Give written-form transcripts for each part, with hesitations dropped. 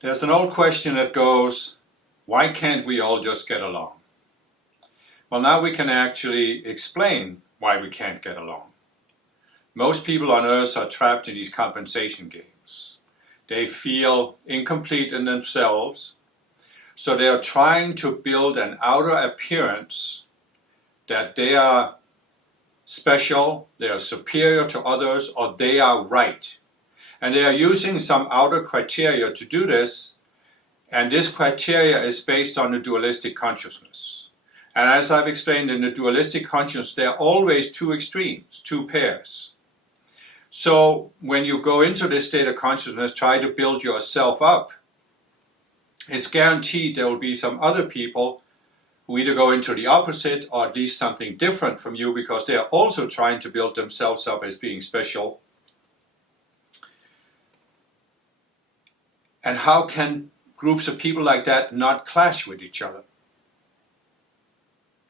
There's an old question that goes, why can't we all just get along? Well, now we can actually explain why we can't get along. Most people on earth are trapped in these compensation games. They feel incomplete in themselves, so they are trying to build an outer appearance that they are special, they are superior to others, or they are right. And they are using some outer criteria to do this, and this criteria is based on the dualistic consciousness. And as I've explained, in the dualistic consciousness, there are always two extremes, two pairs. So when you go into this state of consciousness, try to build yourself up, it's guaranteed there will be some other people who either go into the opposite or at least something different from you, because they are also trying to build themselves up as being special. And how can groups of people like that not clash with each other?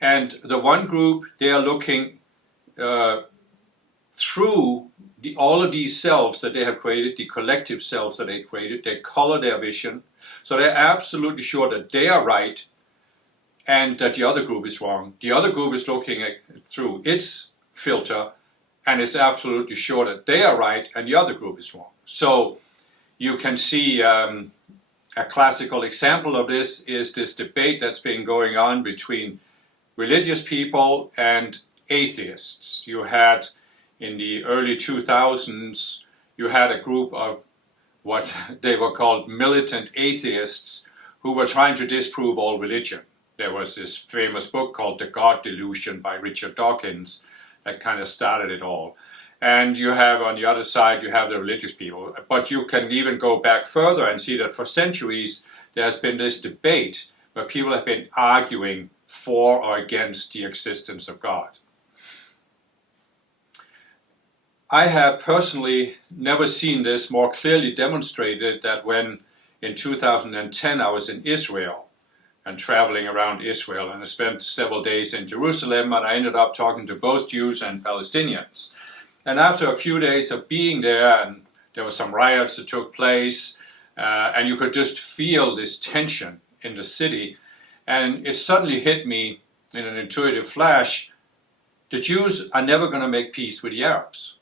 And the one group, they are looking through all of these selves that they have created, the collective selves that they created. They color their vision, so they're absolutely sure that they are right and that the other group is wrong. The other group is looking through its filter and is absolutely sure that they are right and the other group is wrong. So you can see a classical example of this is this debate that's been going on between religious people and atheists. You had, in the early 2000s, you had a group of what they were called militant atheists who were trying to disprove all religion. There was this famous book called The God Delusion by Richard Dawkins that kind of started it all. And you have, on the other side, you have the religious people. But you can even go back further and see that for centuries there's been this debate where people have been arguing for or against the existence of God. I have personally never seen this more clearly demonstrated than when in 2010 I was in Israel and traveling around Israel, and I spent several days in Jerusalem, and I ended up talking to both Jews and Palestinians. And after a few days of being there, and there were some riots that took place, and you could just feel this tension in the city, and it suddenly hit me in an intuitive flash: the Jews are never going to make peace with the Arabs.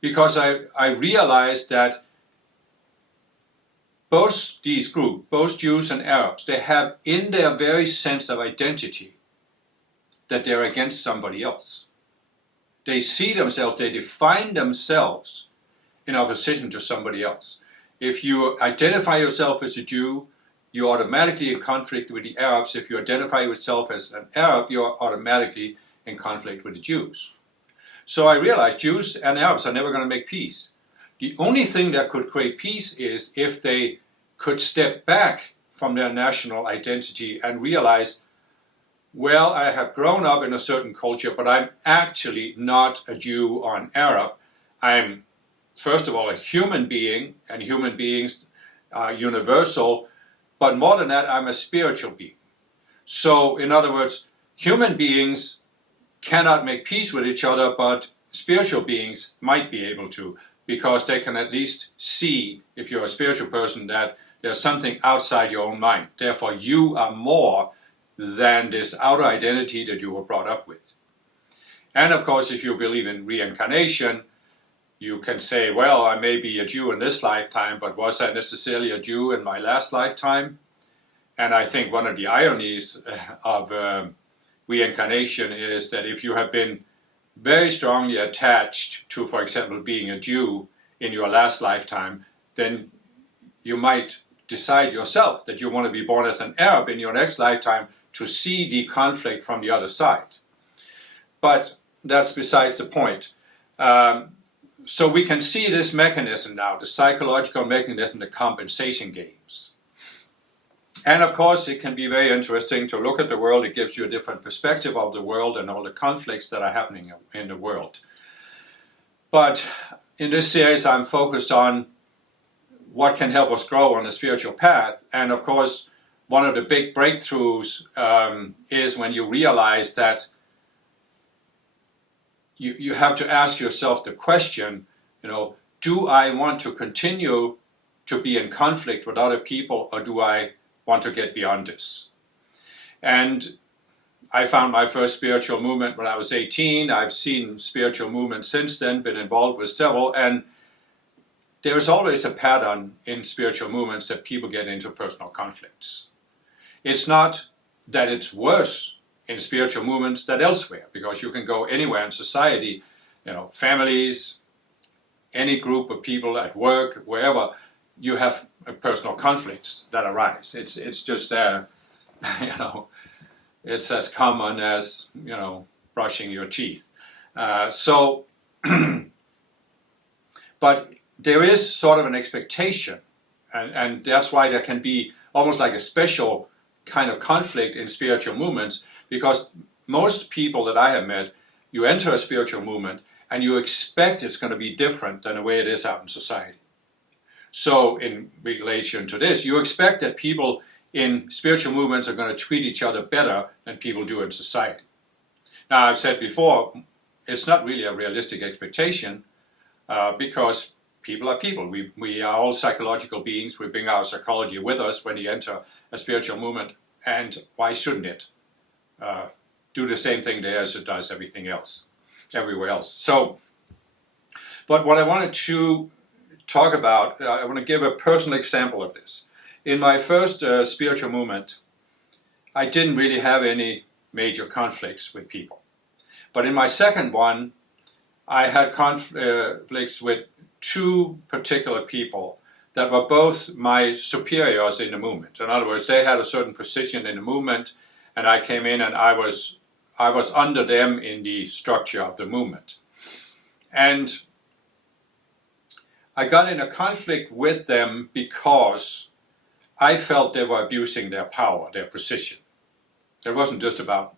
Because I realized that both these groups, both Jews and Arabs, they have in their very sense of identity that they're against somebody else. They see themselves, they define themselves in opposition to somebody else. If you identify yourself as a Jew, you're automatically in conflict with the Arabs. If you identify yourself as an Arab, you're automatically in conflict with the Jews. So I realized Jews and Arabs are never going to make peace. The only thing that could create peace is if they could step back from their national identity and realize, well, I have grown up in a certain culture, but I'm actually not a Jew or an Arab. I'm, first of all, a human being, and human beings are universal, but more than that, I'm a spiritual being. So, in other words, human beings cannot make peace with each other, but spiritual beings might be able to, because they can at least see, if you're a spiritual person, that there's something outside your own mind. Therefore, you are more than this outer identity that you were brought up with. And of course, if you believe in reincarnation, you can say, well, I may be a Jew in this lifetime, but was I necessarily a Jew in my last lifetime? And I think one of the ironies of reincarnation is that if you have been very strongly attached to, for example, being a Jew in your last lifetime, then you might decide yourself that you want to be born as an Arab in your next lifetime to see the conflict from the other side. But that's besides the point. So we can see this mechanism now, the psychological mechanism, the compensation games. And of course, it can be very interesting to look at the world. It gives you a different perspective of the world and all the conflicts that are happening in the world. But in this series, I'm focused on what can help us grow on the spiritual path. And of course, one of the big breakthroughs is when you realize that you have to ask yourself the question, do I want to continue to be in conflict with other people, or do I want to get beyond this? And I found my first spiritual movement when I was 18. I've seen spiritual movements since then, been involved with several, and there is always a pattern in spiritual movements that people get into personal conflicts. It's not that it's worse in spiritual movements than elsewhere, because you can go anywhere in society, families, any group of people at work, wherever, you have personal conflicts that arise. It's just it's as common as brushing your teeth. But there is sort of an expectation, and that's why there can be almost like a special kind of conflict in spiritual movements, because most people that I have met, you enter a spiritual movement and you expect it's going to be different than the way it is out in society. So in relation to this, you expect that people in spiritual movements are going to treat each other better than people do in society. Now, I've said before, it's not really a realistic expectation, because people are people. We are all psychological beings. We bring our psychology with us when we enter a spiritual movement, and why shouldn't it do the same thing there as it does everywhere else? So, but what I wanted to talk about, I want to give a personal example of this. In my first spiritual movement, I didn't really have any major conflicts with people. But in my second one, I had conflicts with two particular people that were both my superiors in the movement. In other words, they had a certain position in the movement, and I came in and I was under them in the structure of the movement. And I got in a conflict with them because I felt they were abusing their power, their position. It wasn't just about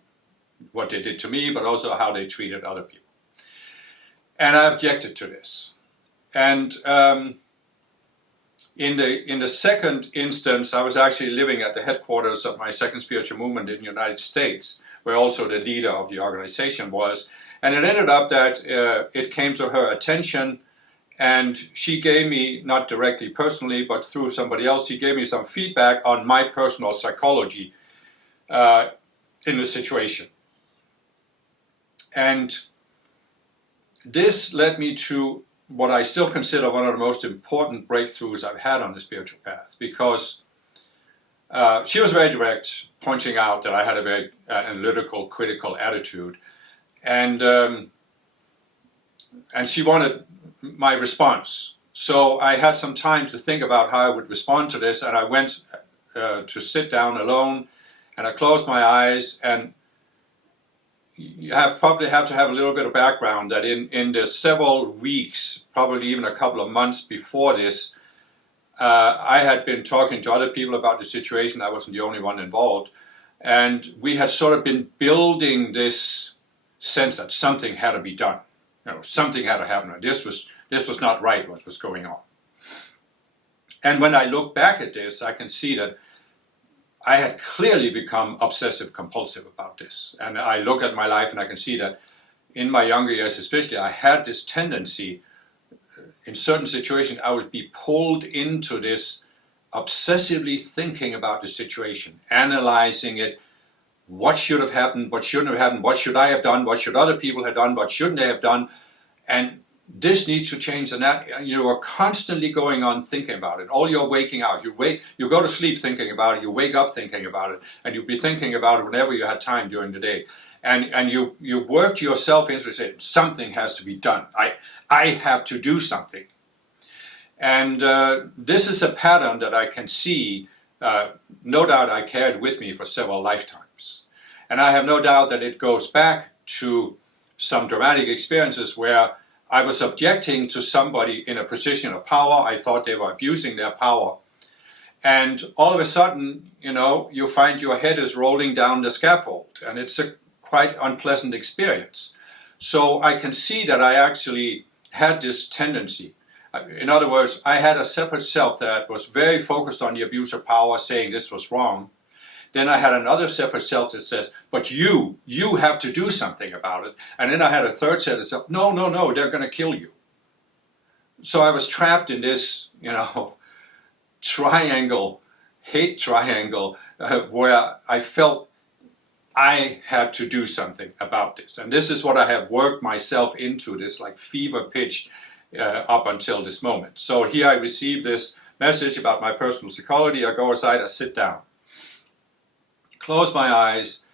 what they did to me, but also how they treated other people. And I objected to this. And in the second instance, I was actually living at the headquarters of my second spiritual movement in the United States, where also the leader of the organization was. And it ended up that it came to her attention, and she gave me, not directly personally, but through somebody else, she gave me some feedback on my personal psychology in the situation. And this led me to what I still consider one of the most important breakthroughs I've had on the spiritual path, because she was very direct, pointing out that I had a very analytical, critical attitude, and she wanted my response. So I had some time to think about how I would respond to this, and I went to sit down alone, and I closed my eyes. And you probably have to have a little bit of background that in the several weeks, probably even a couple of months before this, I had been talking to other people about the situation. I wasn't the only one involved. And we had sort of been building this sense that something had to be done. Something had to happen. This was not right, what was going on. And when I look back at this, I can see that I had clearly become obsessive compulsive about this. And I look at my life and I can see that in my younger years especially, I had this tendency, in certain situations, I would be pulled into this obsessively thinking about the situation, analyzing it, what should have happened, what shouldn't have happened, what should I have done, what should other people have done, what shouldn't they have done, and this needs to change, and that you are constantly going on thinking about it. All your waking hours, you go to sleep thinking about it, you wake up thinking about it, and you'll be thinking about it whenever you had time during the day. And you worked yourself into it. Something has to be done. I have to do something. And this is a pattern that I can see, no doubt I carried with me for several lifetimes. And I have no doubt that it goes back to some dramatic experiences where I was objecting to somebody in a position of power. I thought they were abusing their power. And all of a sudden, you find your head is rolling down the scaffold. And it's a quite unpleasant experience. So I can see that I actually had this tendency. In other words, I had a separate self that was very focused on the abuse of power, saying this was wrong. Then I had another separate self that says, but you have to do something about it. And then I had a third set of self, no, they're going to kill you. So I was trapped in this, triangle, hate triangle, where I felt I had to do something about this. And this is what I have worked myself into, this like fever pitch up until this moment. So here I receive this message about my personal psychology. I go aside, I sit down, close my eyes,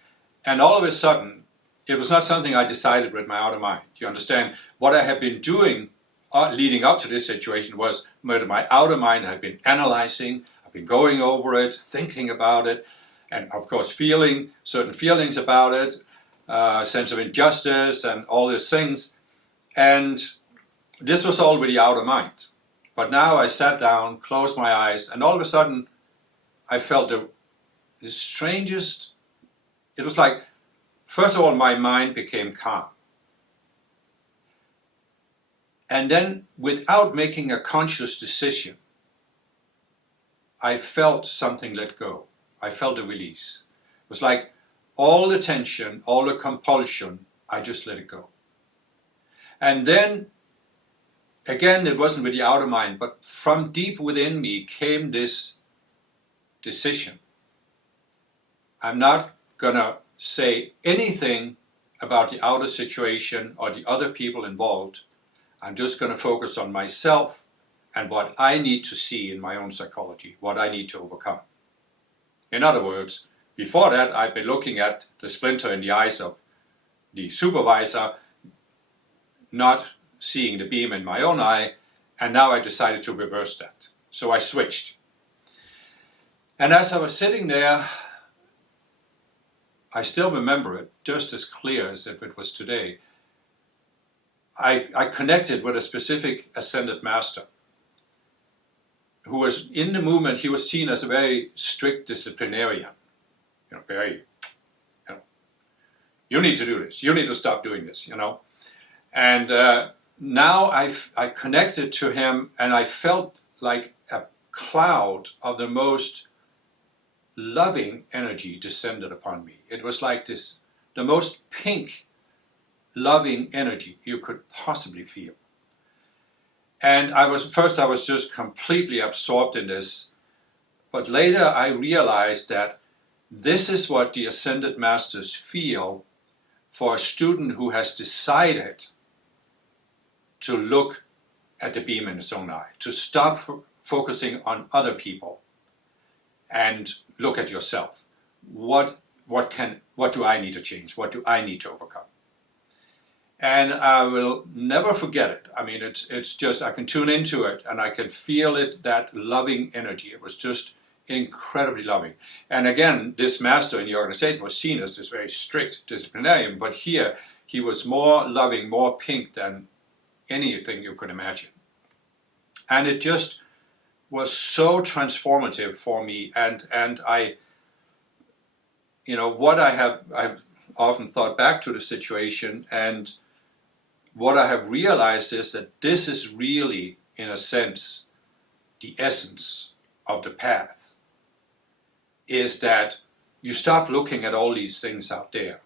and all of a sudden, it was not something I decided with my outer mind. You understand? What I have been doing leading up to this situation was with my outer mind. I've been analyzing, I've been going over it, thinking about it, and of course feeling certain feelings about it, sense of injustice and all these things. And this was all with the outer mind. But now I sat down, closed my eyes, and all of a sudden I felt the strangest, it was like, first of all, my mind became calm. And then, without making a conscious decision, I felt something let go. I felt a release. It was like all the tension, all the compulsion, I just let it go. And then, again, it wasn't with the outer mind, but from deep within me came this decision. I'm not going to say anything about the outer situation or the other people involved. I'm just going to focus on myself and what I need to see in my own psychology, what I need to overcome. In other words, before that, I'd been looking at the splinter in the eyes of the supervisor, not seeing the beam in my own eye, and now I decided to reverse that. So I switched. And as I was sitting there, I still remember it just as clear as if it was today. I connected with a specific ascended master who was in the movement. He was seen as a very strict disciplinarian, very, you need to do this, you need to stop doing this, And now I connected to him, and I felt like a cloud of the most loving energy descended upon me. It was like this, the most pink, loving energy you could possibly feel. And I was just completely absorbed in this, but later I realized that this is what the Ascended Masters feel for a student who has decided to look at the beam in his own eye, to stop focusing on other people and look at yourself. What do I need to change? What do I need to overcome? And I will never forget it. I mean, it's just, I can tune into it and I can feel it, that loving energy. It was just incredibly loving. And again, this master in the organization was seen as this very strict disciplinarian, but here he was more loving, more pink than anything you could imagine. And it just was so transformative for me. And I, what I've often thought back to the situation, and what I have realized is that this is really, in a sense, the essence of the path, is that you stop looking at all these things out there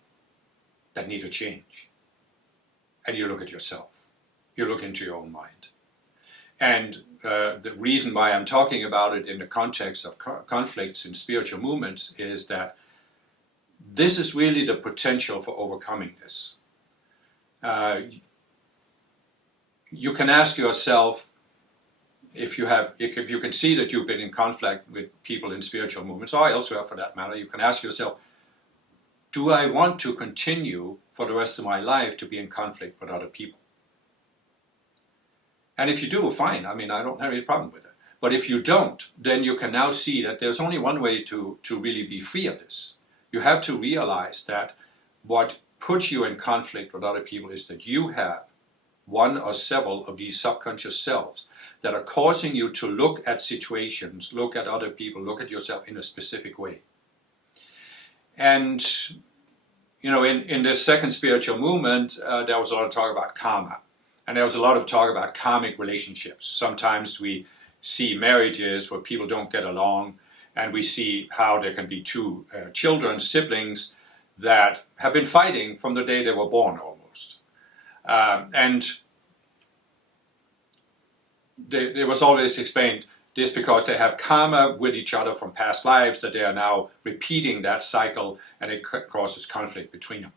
that need to change, and you look at yourself. You look into your own mind. And the reason why I'm talking about it in the context of conflicts in spiritual movements is that this is really the potential for overcoming this. You can ask yourself, if you can see that you've been in conflict with people in spiritual movements, or elsewhere for that matter, you can ask yourself, do I want to continue for the rest of my life to be in conflict with other people? And if you do, fine. I mean, I don't have any problem with it. But if you don't, then you can now see that there's only one way to really be free of this. You have to realize that what puts you in conflict with other people is that you have one or several of these subconscious selves that are causing you to look at situations, look at other people, look at yourself in a specific way. And, in this second spiritual movement, there was a lot of talk about karma. And there was a lot of talk about karmic relationships. Sometimes we see marriages where people don't get along, and we see how there can be two children, siblings, that have been fighting from the day they were born almost. And there was always explained, This because they have karma with each other from past lives that they are now repeating that cycle, and it causes conflict between them.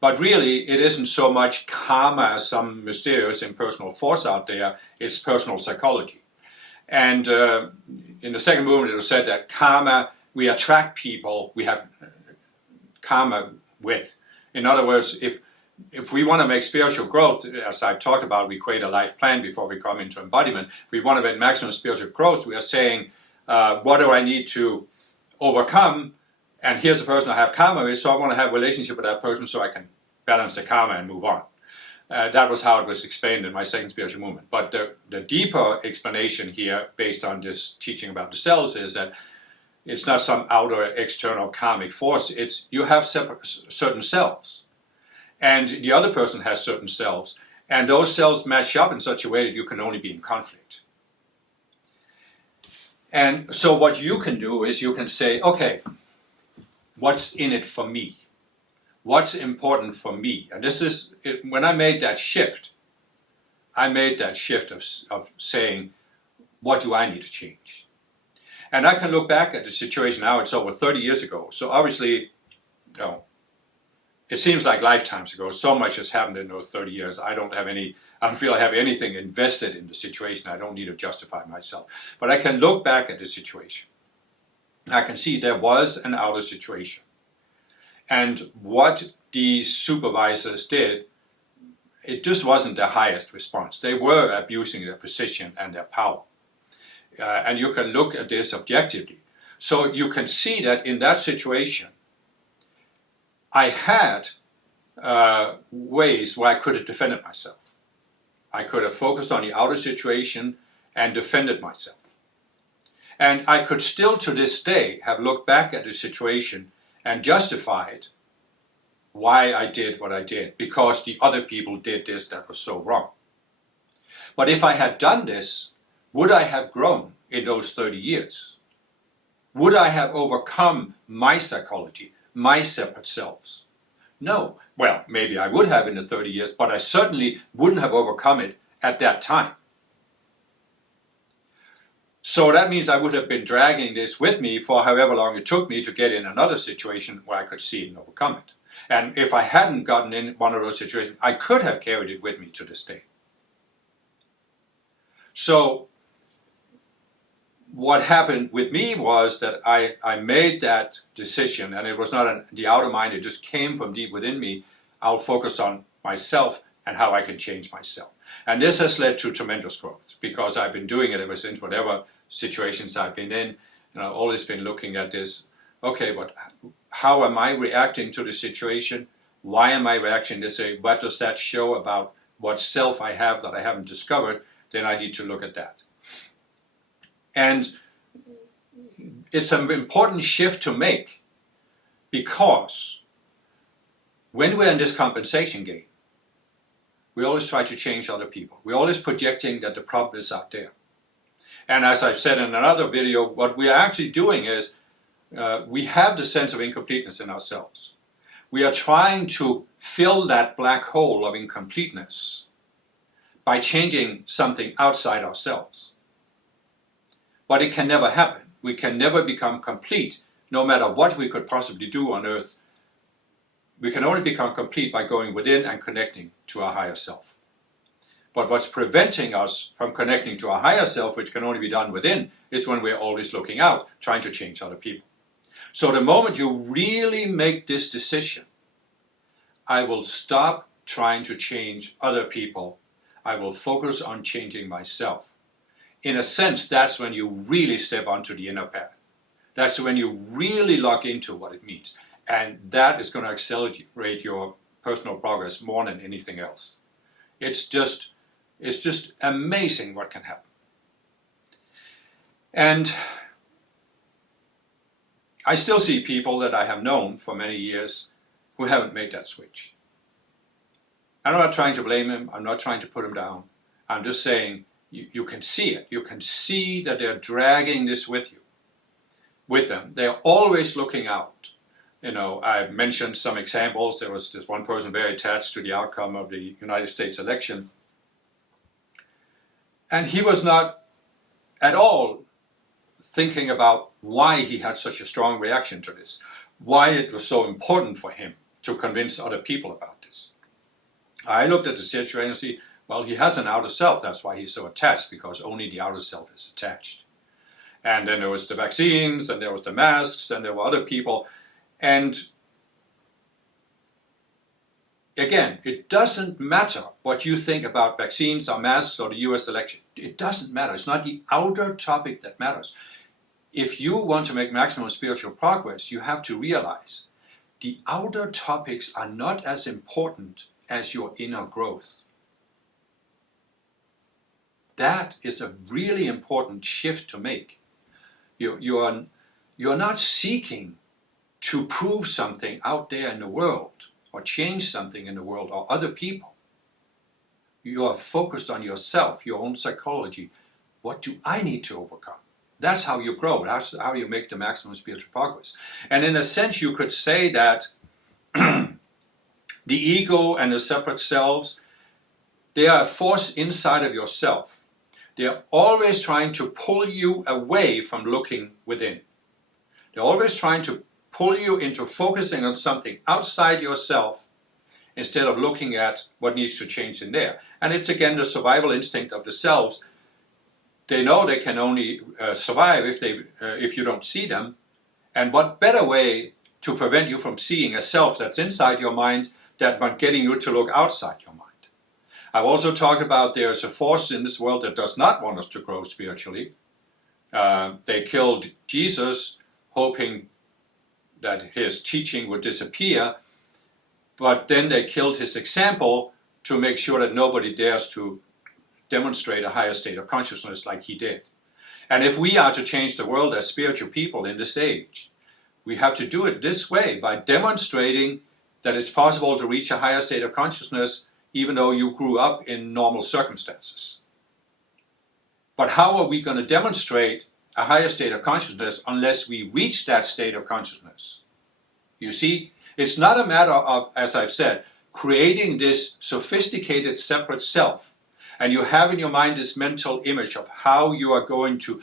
But really, it isn't so much karma as some mysterious impersonal force out there, it's personal psychology. And in the second movement, it was said that karma, we attract people we have karma with. In other words, if we want to make spiritual growth, as I've talked about, we create a life plan before we come into embodiment. If we want to make maximum spiritual growth, we are saying, what do I need to overcome? And here's a person I have karma with, so I want to have a relationship with that person so I can balance the karma and move on. That was how it was explained in my second spiritual movement. But the deeper explanation here, based on this teaching about the cells, is that it's not some outer external karmic force. It's you have certain selves. And the other person has certain selves. And those cells match up in such a way that you can only be in conflict. And so what you can do is you can say, okay, what's in it for me? What's important for me? And this is, when I made that shift, of saying, what do I need to change? And I can look back at the situation now, it's over 30 years ago. So obviously, it seems like lifetimes ago. So much has happened in those 30 years. I don't feel I have anything invested in the situation. I don't need to justify myself. But I can look back at the situation. I can see there was an outer situation. And what these supervisors did, it just wasn't their highest response. They were abusing their position and their power. And you can look at this objectively. So you can see that in that situation, I had ways where I could have defended myself. I could have focused on the outer situation and defended myself. And I could still to this day have looked back at the situation and justified why I did what I did, because the other people did this that was so wrong. But if I had done this, would I have grown in those 30 years? Would I have overcome my psychology, my separate selves? No. Well, maybe I would have in the 30 years, but I certainly wouldn't have overcome it at that time. So that means I would have been dragging this with me for however long it took me to get in another situation where I could see it and overcome it. And if I hadn't gotten in one of those situations, I could have carried it with me to this day. So what happened with me was that I made that decision, and it was not the outer mind, it just came from deep within me. I'll focus on myself and how I can change myself. And this has led to tremendous growth, because I've been doing it ever since, whatever situations I've been in. And I've always been looking at this, okay, but how am I reacting to the situation? Why am I reacting this way? What does that show about what self I have that I haven't discovered? Then I need to look at that. And it's an important shift to make, because when we're in this compensation game, we always try to change other people. We're always projecting that the problem is out there. And as I've said in another video, what we are actually doing is we have the sense of incompleteness in ourselves. We are trying to fill that black hole of incompleteness by changing something outside ourselves. But it can never happen. We can never become complete, no matter what we could possibly do on earth. We can only become complete by going within and connecting to our higher self. But what's preventing us from connecting to our higher self, which can only be done within, is when we're always looking out, trying to change other people. So the moment you really make this decision, I will stop trying to change other people. I will focus on changing myself. In a sense, that's when you really step onto the inner path. That's when you really lock into what it means. And that is going to accelerate your personal progress more than anything else. It's just amazing what can happen. And I still see people that I have known for many years who haven't made that switch. I'm not trying to blame them. I'm not trying to put them down. I'm just saying you can see it. You can see that they're dragging this with them. They're always looking out. You know, I've mentioned some examples. There was this one person very attached to the outcome of the United States election. And he was not at all thinking about why he had such a strong reaction to this, why it was so important for him to convince other people about this. I looked at the situation and see, well, he has an outer self, that's why he's so attached, because only the outer self is attached. And then there was the vaccines, and there was the masks, and there were other people. And again, it doesn't matter what you think about vaccines or masks or the US election. It doesn't matter. It's not the outer topic that matters. If you want to make maximum spiritual progress, you have to realize the outer topics are not as important as your inner growth. That is a really important shift to make. You're not seeking to prove something out there in the world or change something in the world or other people. You are focused on yourself, your own psychology. What do I need to overcome? That's how you grow. That's how you make the maximum spiritual progress. And in a sense, you could say that the ego and the separate selves, they are a force inside of yourself. They are always trying to pull you away from looking within. They're always trying to pull you into focusing on something outside yourself instead of looking at what needs to change in there. And it's again the survival instinct of the selves. They know they can only survive if you don't see them. And what better way to prevent you from seeing a self that's inside your mind than by getting you to look outside your mind? I've also talked about there's a force in this world that does not want us to grow spiritually. They killed Jesus hoping that his teaching would disappear, but then they killed his example to make sure that nobody dares to demonstrate a higher state of consciousness like he did. And if we are to change the world as spiritual people in this age, we have to do it this way, by demonstrating that it's possible to reach a higher state of consciousness even though you grew up in normal circumstances. But how are we going to demonstrate a higher state of consciousness unless we reach that state of consciousness? You see, it's not a matter of, as I've said, creating this sophisticated separate self, and you have in your mind this mental image of how you are going to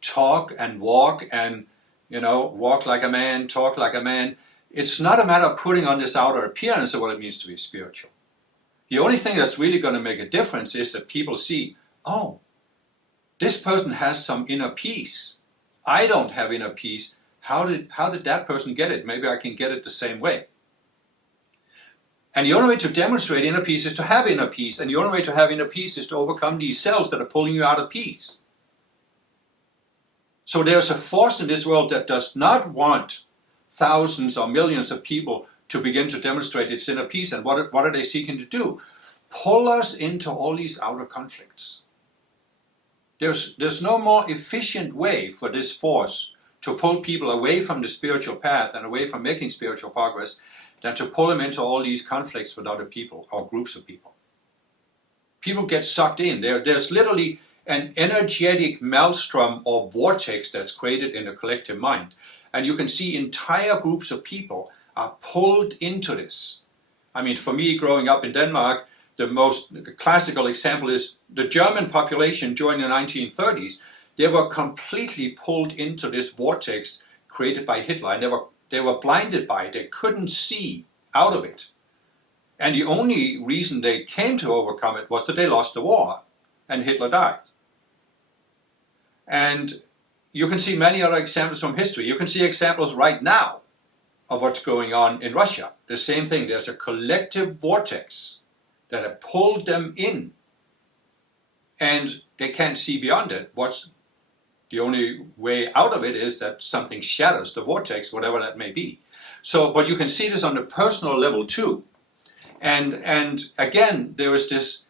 talk and walk and, walk like a man, talk like a man. It's not a matter of putting on this outer appearance of what it means to be spiritual. The only thing that's really going to make a difference is that people see, oh, this person has some inner peace. I don't have inner peace. How did that person get it? Maybe I can get it the same way. And the only way to demonstrate inner peace is to have inner peace. And the only way to have inner peace is to overcome these cells that are pulling you out of peace. So there's a force in this world that does not want thousands or millions of people to begin to demonstrate its inner peace. And what are they seeking to do? Pull us into all these outer conflicts. There's no more efficient way for this force to pull people away from the spiritual path and away from making spiritual progress than to pull them into all these conflicts with other people or groups of people. People get sucked in. There's literally an energetic maelstrom or vortex that's created in the collective mind. And you can see entire groups of people are pulled into this. I mean, for me, growing up in Denmark, the classical example is the German population during the 1930s. They were completely pulled into this vortex created by Hitler, and they were blinded by it. They couldn't see out of it. And the only reason they came to overcome it was that they lost the war, and Hitler died. And you can see many other examples from history. You can see examples right now of what's going on in Russia. The same thing. There's a collective vortex that have pulled them in, and they can't see beyond it. The only way out of it is that something shatters the vortex, whatever that may be. So, but you can see this on the personal level too. And again, there is this,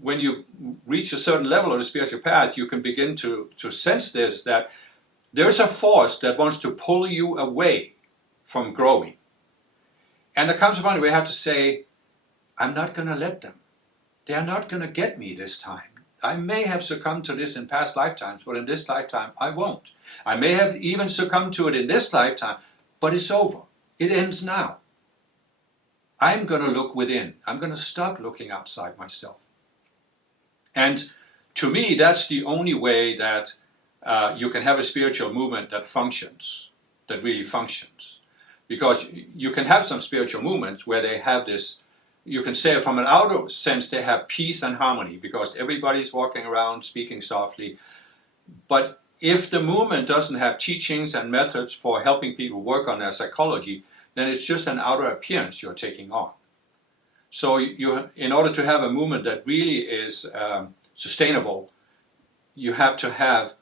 when you reach a certain level of the spiritual path, you can begin to sense this, that there's a force that wants to pull you away from growing. And there comes a point where you have to say, I'm not going to let them. They are not going to get me this time. I may have succumbed to this in past lifetimes, but in this lifetime I won't. I may have even succumbed to it in this lifetime, but it's over. It ends now. I'm going to look within. I'm going to stop looking outside myself. And to me, that's the only way that you can have a spiritual movement that functions, that really functions. Because you can have some spiritual movements where they have this, you can say from an outer sense, they have peace and harmony because everybody's walking around speaking softly. But if the movement doesn't have teachings and methods for helping people work on their psychology, then it's just an outer appearance you're taking on. So in order to have a movement that really is sustainable, you have to have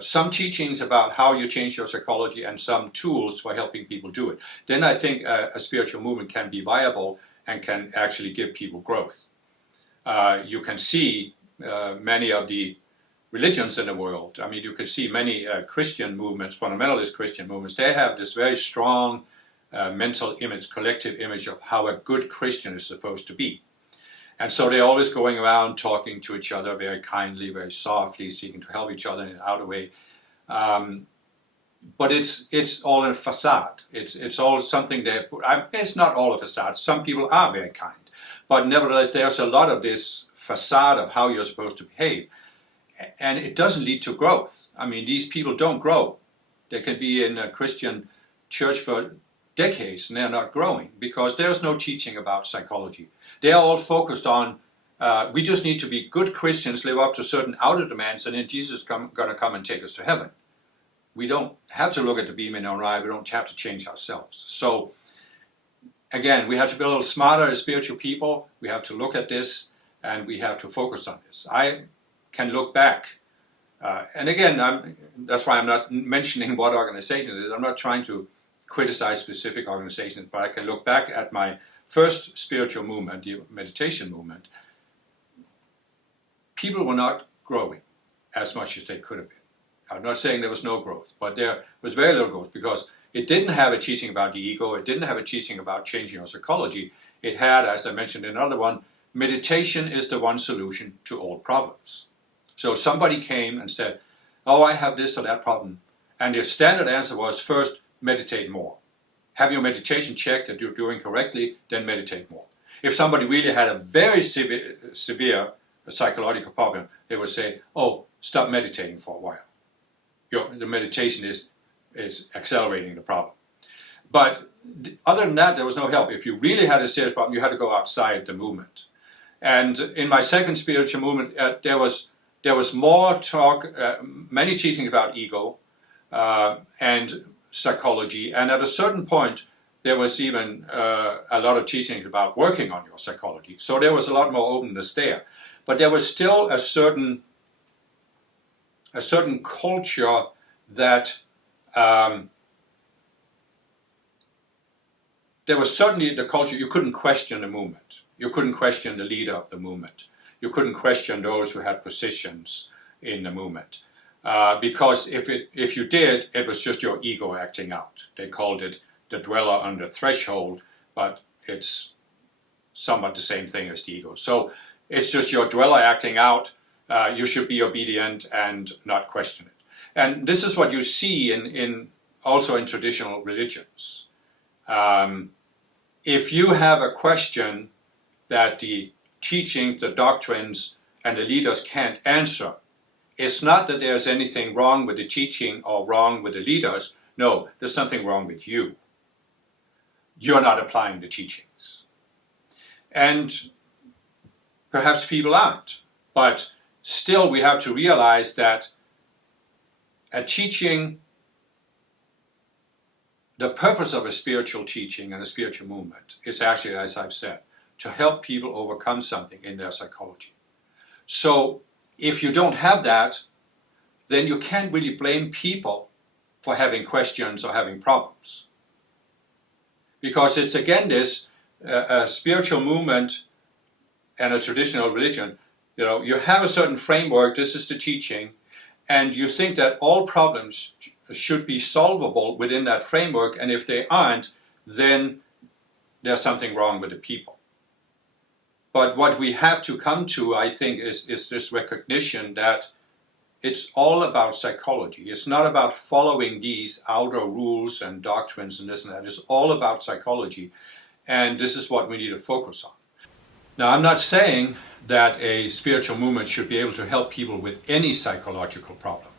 some teachings about how you change your psychology and some tools for helping people do it. Then I think a spiritual movement can be viable and can actually give people growth. You can see many of the religions in the world. I mean, you can see many Christian movements, fundamentalist Christian movements, they have this very strong mental image, collective image of how a good Christian is supposed to be. And so they're always going around talking to each other very kindly, very softly, seeking to help each other in an outer way. But it's all a facade. It's all something that, it's not all a facade. Some people are very kind. But nevertheless, there's a lot of this facade of how you're supposed to behave. And it doesn't lead to growth. I mean, these people don't grow. They can be in a Christian church for decades and they're not growing because there's no teaching about psychology. They are all focused on, we just need to be good Christians, live up to certain outer demands, and then Jesus is going to come and take us to heaven. We don't have to look at the beam in our eye. We don't have to change ourselves. So, again, we have to be a little smarter as spiritual people. We have to look at this, and we have to focus on this. I can look back, and again, that's why I'm not mentioning what organization it is. I'm not trying to criticize specific organizations, but I can look back at my first spiritual movement, the meditation movement. People were not growing as much as they could have been. I'm not saying there was no growth, but there was very little growth because it didn't have a teaching about the ego, it didn't have a teaching about changing your psychology. It had, as I mentioned in another one, meditation is the one solution to all problems. So somebody came and said, oh, I have this or that problem. And the standard answer was, first, meditate more. Have your meditation checked that you're doing correctly, then meditate more. If somebody really had a very severe psychological problem, they would say, oh, stop meditating for a while. The meditation is accelerating the problem. But other than that, there was no help. If you really had a serious problem, you had to go outside the movement. And in my second spiritual movement, there was more talk, many teachings about ego and psychology, and at a certain point there was even a lot of teachings about working on your psychology. So there was a lot more openness there. But there was still a certain culture that there was certainly the culture, you couldn't question the movement. You couldn't question the leader of the movement. You couldn't question those who had positions in the movement. Because if you did, it was just your ego acting out. They called it the dweller on the threshold, but it's somewhat the same thing as the ego. So it's just your dweller acting out. You should be obedient and not question it. And this is what you see also in traditional religions. If you have a question that the teachings, the doctrines, and the leaders can't answer, it's not that there's anything wrong with the teaching or wrong with the leaders. No, there's something wrong with you. You're not applying the teachings. And perhaps people aren't. But still we have to realize that a teaching, the purpose of a spiritual teaching and a spiritual movement is actually, as I've said, to help people overcome something in their psychology. So if you don't have that, then you can't really blame people for having questions or having problems. Because it's again this a spiritual movement and a traditional religion. You have a certain framework, this is the teaching, and you think that all problems should be solvable within that framework, and if they aren't, then there's something wrong with the people. But what we have to come to, I think, is this recognition that it's all about psychology. It's not about following these outer rules and doctrines and this and that. It's all about psychology. And this is what we need to focus on. Now, I'm not saying that a spiritual movement should be able to help people with any psychological problem,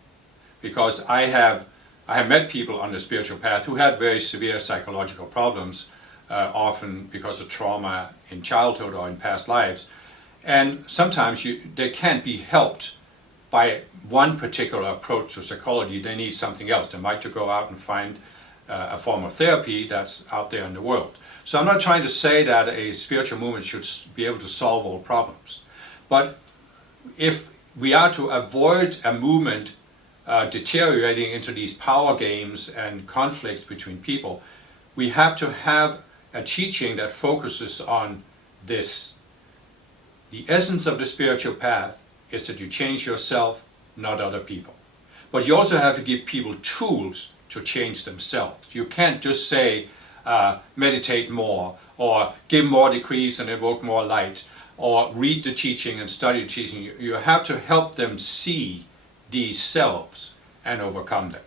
because I have met people on the spiritual path who had very severe psychological problems, often because of trauma in childhood or in past lives, and sometimes they can't be helped by one particular approach to psychology. They need something else. They might to go out and find a form of therapy that's out there in the world. So I'm not trying to say that a spiritual movement should be able to solve all problems. But if we are to avoid a movement deteriorating into these power games and conflicts between people, we have to have a teaching that focuses on this. The essence of the spiritual path is that you change yourself, not other people. But you also have to give people tools to change themselves. You can't just say, meditate more, or give more decrees and evoke more light, or read the teaching and study the teaching. You have to help them see these selves and overcome them.